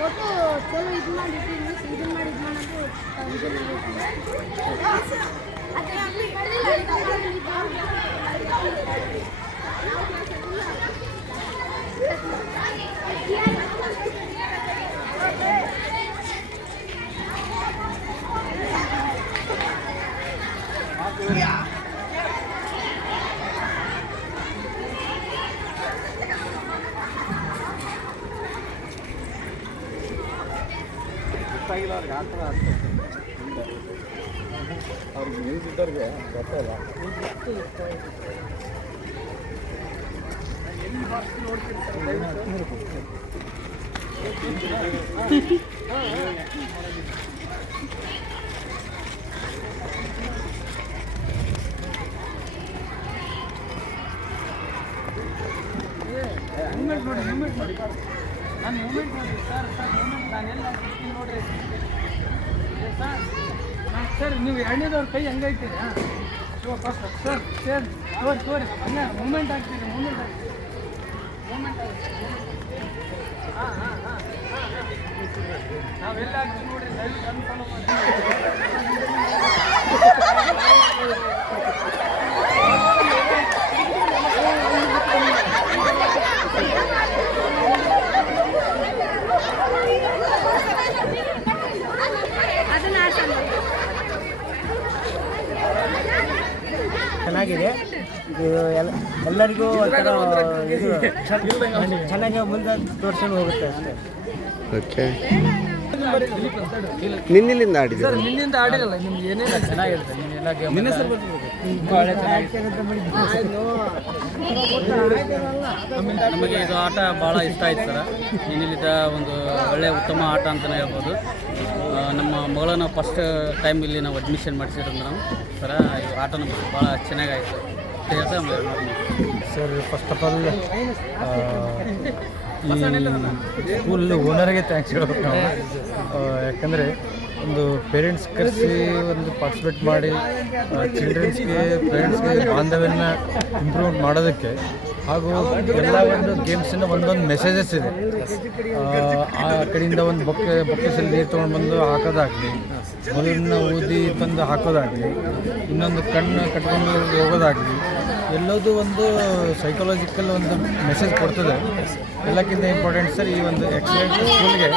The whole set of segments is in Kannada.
ಫೋಟೋ ಚಲೋ ಇದು ಮಾಡಿದ್ದೀನಿ ಇದನ್ನು ಮಾಡಿ ಇದು ಗೊತ್ತಾಗಿಲ್ಲ ಅವ್ರಿಗೆ ಆ ಥರ ಅವ್ರಿಗೆ ನ್ಯೂಸ್ ಇದ್ದವ್ರಿಗೆ ಗೊತ್ತಲ್ಲ. ಮೂಮೆಂಟ್ ನೋಡಿ ನಾನು ಮೂಮೆಂಟ್ ನೋಡಿ ಸರ್ ಮೂಮೆಂಟ್ ನಾನು ಎಲ್ಲ ನೋಡ್ರಿ ಸರ್ ನೀವು ಎರಡನೇದವ್ರ ಕೈ ಹೆಂಗೈತೀರಿ ಫಸ್ಟ್ ಸರ್ ಸರ್ ತೋರಿ ಹಂಗೆ ಮೂಮೆಂಟ್ ಆಗ್ತೀರಿ ಮೂಮೆಂಟ್ ನಾವೆಲ್ಲ ಆಗ್ತೀವಿ ನೋಡ್ರಿ ದಯವಿಟ್ಟು ಅನ್ಫಾಲೋ ಮಾಡಿ. ಚೆನ್ನಾಗಿದೆ ಇದು ಎಲ್ಲರಿಗೂ ಒಂಥರ ಇದು ಚೆನ್ನಾಗಿ ಮುಂದೆ ತೋರಿಸ್ಕೊಂಡು ಹೋಗುತ್ತೆ ಅಷ್ಟೇ. ಓಕೆ, ನಿನ್ನಿಲ್ಲಿಂದ ಆಡಿದೆ ಸರ್ ನಿನ್ನಿಂದ ಆಡಿರಲ್ಲ ನಿಮ್ಗೆ ಏನೇನು ಚೆನ್ನಾಗಿರುತ್ತೆ ನೀವೆಲ್ಲ ನಮಗೆ ಇದು ಆಟ ಭಾಳ ಇಷ್ಟ ಆಯ್ತು ಸರ್. ನಿನ್ನಿಲ್ಲಿದ್ದ ಒಂದು ಒಳ್ಳೆಯ ಉತ್ತಮ ಆಟ ಅಂತಲೇ ಹೇಳ್ಬೋದು. ನಮ್ಮ ಮಗಳನ್ನ ಫಸ್ಟ್ ಟೈಮ್ ಇಲ್ಲಿ ನಾವು ಅಡ್ಮಿಷನ್ ಮಾಡಿಸಿರೋದು ನಾವು ಸರ ಈ ಆಟ ನಮಗೆ ಭಾಳ ಚೆನ್ನಾಗಾಯಿತು ಸರ್. ಫಸ್ಟ್ ಆಫ್ ಆಲ್ ಈ ಸ್ಕೂಲ್ ಓನರ್ಗೆ ಥ್ಯಾಂಕ್ಸ್ ಹೇಳ್ಬೇಕು ನಾವು. ಯಾಕಂದರೆ ಒಂದು ಪೇರೆಂಟ್ಸ್ ಕರೆಸಿ ಒಂದು ಪಾರ್ಟಿಸಿಪೇಟ್ ಮಾಡಿ ಚಿಲ್ಡ್ರನ್ಸ್ಗೆ ಪೇರೆಂಟ್ಸ್ಗೆ ಬಾಂಧವ್ಯನ ಇಂಪ್ರೂವ್ ಮಾಡೋದಕ್ಕೆ, ಹಾಗೂ ಎಲ್ಲ ಒಂದು ಗೇಮ್ಸಿನ ಒಂದೊಂದು ಮೆಸೇಜಸ್ ಇದೆ. ಆ ಕಡೆಯಿಂದ ಒಂದು ಬೊಕ್ಕೆಸಲ್ಲಿ ನೀರು ತೊಗೊಂಡು ಬಂದು ಹಾಕೋದಾಗಲಿ, ಮೊದಲನ್ನ ಊದಿ ತಂದು ಹಾಕೋದಾಗಲಿ, ಇನ್ನೊಂದು ಕಣ್ಣು ಕಟ್ಕೊಂಡು ಹೋಗೋದಾಗಲಿ, ಎಲ್ಲದೂ ಒಂದು ಸೈಕಾಲಜಿಕಲ್ ಒಂದು ಮೆಸೇಜ್ ಕೊಡ್ತದೆ. ಎಲ್ಲಕ್ಕಿಂತ ಇಂಪಾರ್ಟೆಂಟ್ ಸರ್, ಈ ಒಂದು ಎಕ್ಸಲೆಂಟ್ ಸ್ಕೂಲ್ಗೆ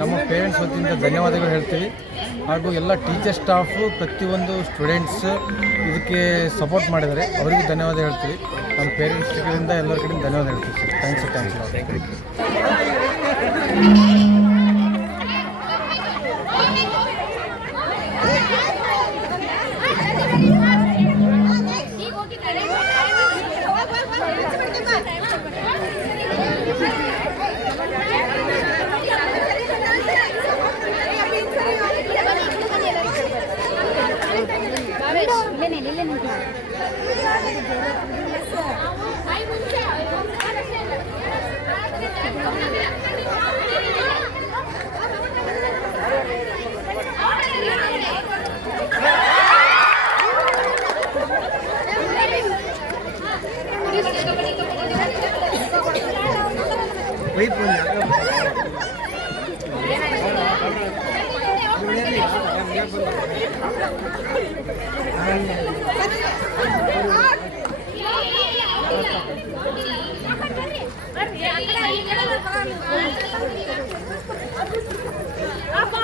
ನಮ್ಮ ಪೇರೆಂಟ್ಸ್ ವತಿಯಿಂದ ಧನ್ಯವಾದಗಳು ಹೇಳ್ತೀವಿ. ಹಾಗೂ ಎಲ್ಲ ಟೀಚರ್ ಸ್ಟಾಫು ಪ್ರತಿಯೊಂದು ಸ್ಟೂಡೆಂಟ್ಸ್ ಇದಕ್ಕೆ ಸಪೋರ್ಟ್ ಮಾಡಿದ್ದಾರೆ, ಅವರಿಗೂ ಧನ್ಯವಾದ ಹೇಳ್ತೀವಿ. ನಮ್ಮ ಪೇರೆಂಟ್ಸ್ ಕಡೆಯಿಂದ ಎಲ್ಲರ ಕಡೆಯಿಂದ ಧನ್ಯವಾದ ಹೇಳ್ತೀವಿ ಸರ್. Thanks Apa